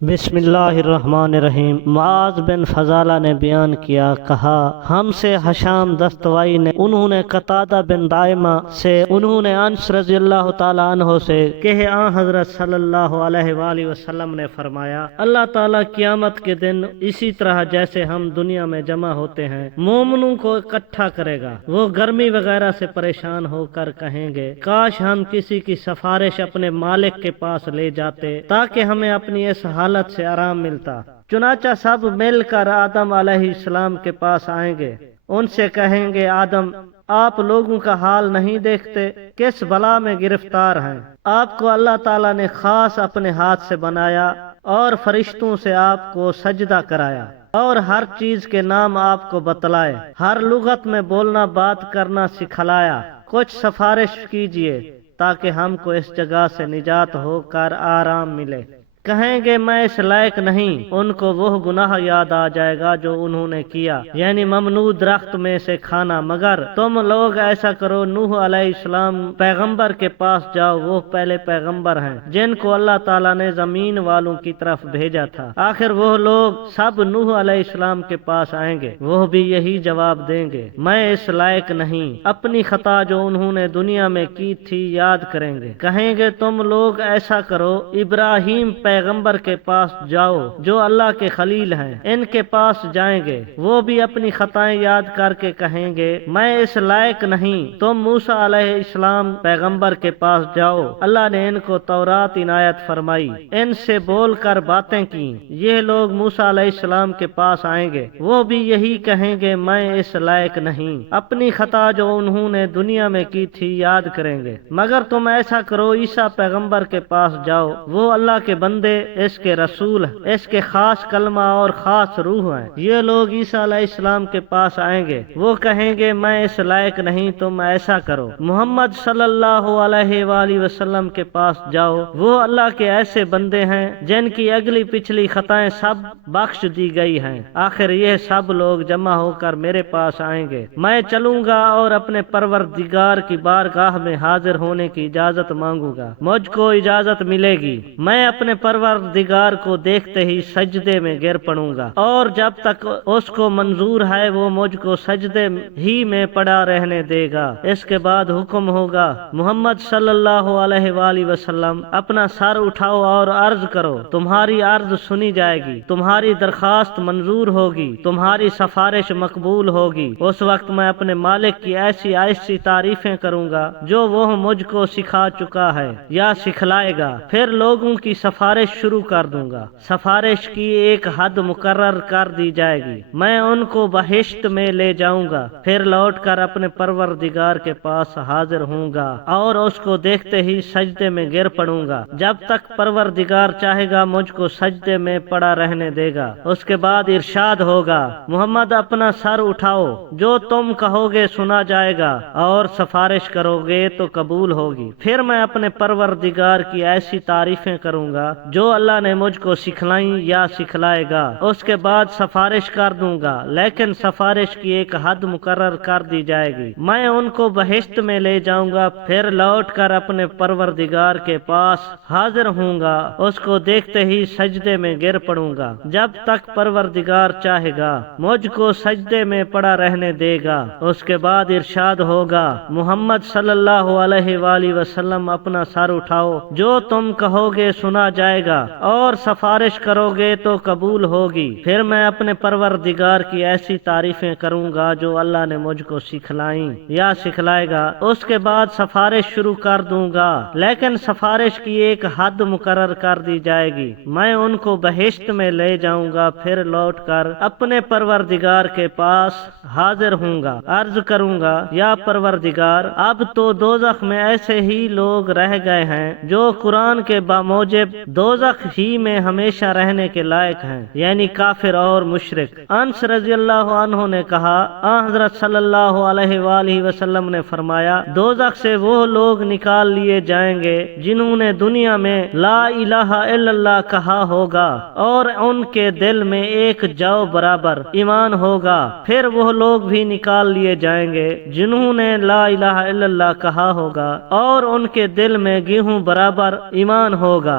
بسم اللہ الرحمن الرحیم۔ معاذ بن فضالہ نے بیان کیا، کہا ہم سے حشام دستوائی نے، انہوں نے قتادہ بن دائمہ سے، انہوں نے انس رضی اللہ تعالیٰ عنہ سے کہ آن حضرت صلی اللہ علیہ وآلہ وسلم نے فرمایا، اللہ تعالیٰ قیامت کے دن اسی طرح جیسے ہم دنیا میں جمع ہوتے ہیں مومنوں کو اکٹھا کرے گا۔ وہ گرمی وغیرہ سے پریشان ہو کر کہیں گے، کاش ہم کسی کی سفارش اپنے مالک کے پاس لے جاتے تاکہ ہمیں اپنی اس حالت سے آرام ملتا۔ چنانچہ سب مل کر آدم علیہ السلام کے پاس آئیں گے، ان سے کہیں گے، آدم آپ لوگوں کا حال نہیں دیکھتے، کس بلا میں گرفتار ہیں؟ آپ کو اللہ تعالیٰ نے خاص اپنے ہاتھ سے بنایا اور فرشتوں سے آپ کو سجدہ کرایا اور ہر چیز کے نام آپ کو بتلائے، ہر لغت میں بولنا بات کرنا سکھلایا۔ کچھ سفارش کیجئے تاکہ ہم کو اس جگہ سے نجات ہو کر آرام ملے۔ کہیں گے میں اس لائق نہیں، ان کو وہ گناہ یاد آ جائے گا جو انہوں نے کیا، یعنی ممنوع درخت میں سے کھانا۔ مگر تم لوگ ایسا کرو، نوح علیہ السلام پیغمبر کے پاس جاؤ، وہ پہلے پیغمبر ہیں جن کو اللہ تعالیٰ نے زمین والوں کی طرف بھیجا تھا۔ آخر وہ لوگ سب نوح علیہ السلام کے پاس آئیں گے، وہ بھی یہی جواب دیں گے، میں اس لائق نہیں۔ اپنی خطا جو انہوں نے دنیا میں کی تھی یاد کریں گے۔ کہیں گے تم لوگ ایسا کرو، ابراہیم پیغمبر کے پاس جاؤ جو اللہ کے خلیل ہیں، ان کے پاس جائیں گے، وہ بھی اپنی خطائیں یاد کر کے کہیں گے میں اس لائق نہیں۔ تم موسیٰ علیہ السلام پیغمبر کے پاس جاؤ، اللہ نے ان کو تورات عنایت فرمائی، ان سے بول کر باتیں کی۔ یہ لوگ موسیٰ علیہ السلام کے پاس آئیں گے، وہ بھی یہی کہیں گے میں اس لائق نہیں۔ اپنی خطا جو انہوں نے دنیا میں کی تھی یاد کریں گے۔ مگر تم ایسا کرو، عیسیٰ پیغمبر کے پاس جاؤ، وہ اللہ کے بندے، اس کے رسول ہیں، اس کے خاص کلمہ اور خاص روح ہیں۔ یہ لوگ عیسیٰ علیہ السلام کے پاس آئیں گے، وہ کہیں گے میں اس لائق نہیں، تم ایسا کرو، محمد صلی اللہ علیہ وآلہ وسلم کے پاس جاؤ، وہ اللہ کے ایسے بندے ہیں جن کی اگلی پچھلی خطائیں سب بخش دی گئی ہیں۔ آخر یہ سب لوگ جمع ہو کر میرے پاس آئیں گے، میں چلوں گا اور اپنے پروردگار کی بارگاہ میں حاضر ہونے کی اجازت مانگوں گا، مجھ کو اجازت ملے گی، میں اپنے پروردگار کو دیکھتے ہی سجدے میں گر پڑوں گا، اور جب تک اس کو منظور ہے وہ مجھ کو سجدے ہی میں پڑا رہنے دے گا۔ اس کے بعد حکم ہوگا، محمد صلی اللہ علیہ وآلہ وسلم اپنا سر اٹھاؤ اور عرض کرو، تمہاری عرض سنی جائے گی، تمہاری درخواست منظور ہوگی، تمہاری سفارش مقبول ہوگی۔ اس وقت میں اپنے مالک کی ایسی ایسی تعریفیں کروں گا جو وہ مجھ کو سکھا چکا ہے یا سکھلائے گا، پھر لوگوں کی سفارش شروع کر دوں گا۔ سفارش کی ایک حد مقرر کر دی جائے گی، میں ان کو بہشت میں لے جاؤں گا، پھر لوٹ کر اپنے پروردگار کے پاس حاضر ہوں گا اور اس کو دیکھتے ہی سجدے میں گر پڑوں گا، جب تک پروردگار چاہے گا مجھ کو سجدے میں پڑا رہنے دے گا۔ اس کے بعد ارشاد ہوگا، محمد اپنا سر اٹھاؤ، جو تم کہو گے سنا جائے گا اور سفارش کرو گے تو قبول ہوگی۔ پھر میں اپنے پروردگار کی ایسی تعریفیں کروں گا جو اللہ نے مجھ کو سکھلائیں یا سکھلائے گا۔ اس کے بعد سفارش کر دوں گا، لیکن سفارش کی ایک حد مقرر کر دی جائے گی، میں ان کو بہشت میں لے جاؤں گا، پھر لوٹ کر اپنے پروردگار کے پاس حاضر ہوں گا، اس کو دیکھتے ہی سجدے میں گر پڑوں گا، جب تک پروردگار چاہے گا مجھ کو سجدے میں پڑا رہنے دے گا۔ اس کے بعد ارشاد ہوگا، محمد صلی اللہ علیہ وآلہ وسلم اپنا سر اٹھاؤ، جو تم کہو گے سنا جائے گا اور سفارش کرو گے تو قبول ہوگی۔ پھر میں اپنے پروردگار کی ایسی تعریفیں کروں گا جو اللہ نے مجھ کو سکھلائیں یا سکھلائے گا۔ اس کے بعد سفارش شروع کر دوں گا، لیکن سفارش کی ایک حد مقرر کر دی جائے گی، میں ان کو بہشت میں لے جاؤں گا، پھر لوٹ کر اپنے پروردگار کے پاس حاضر ہوں گا، عرض کروں گا، یا پروردگار اب تو دوزخ میں ایسے ہی لوگ رہ گئے ہیں جو قرآن کے بموجب دوزخ ہی میں ہمیشہ رہنے کے لائق ہیں، یعنی کافر اور مشرک۔ انس رضی اللہ عنہ نے کہا، حضرت صلی اللہ علیہ وآلہ وسلم نے فرمایا، دوزخ سے وہ لوگ نکال لیے جائیں گے جنہوں نے دنیا میں لا الہ الا اللہ کہا ہوگا اور ان کے دل میں ایک جو برابر ایمان ہوگا، پھر وہ لوگ بھی نکال لیے جائیں گے جنہوں نے لا الہ الا اللہ کہا ہوگا اور ان کے دل میں گیہوں برابر ایمان ہوگا۔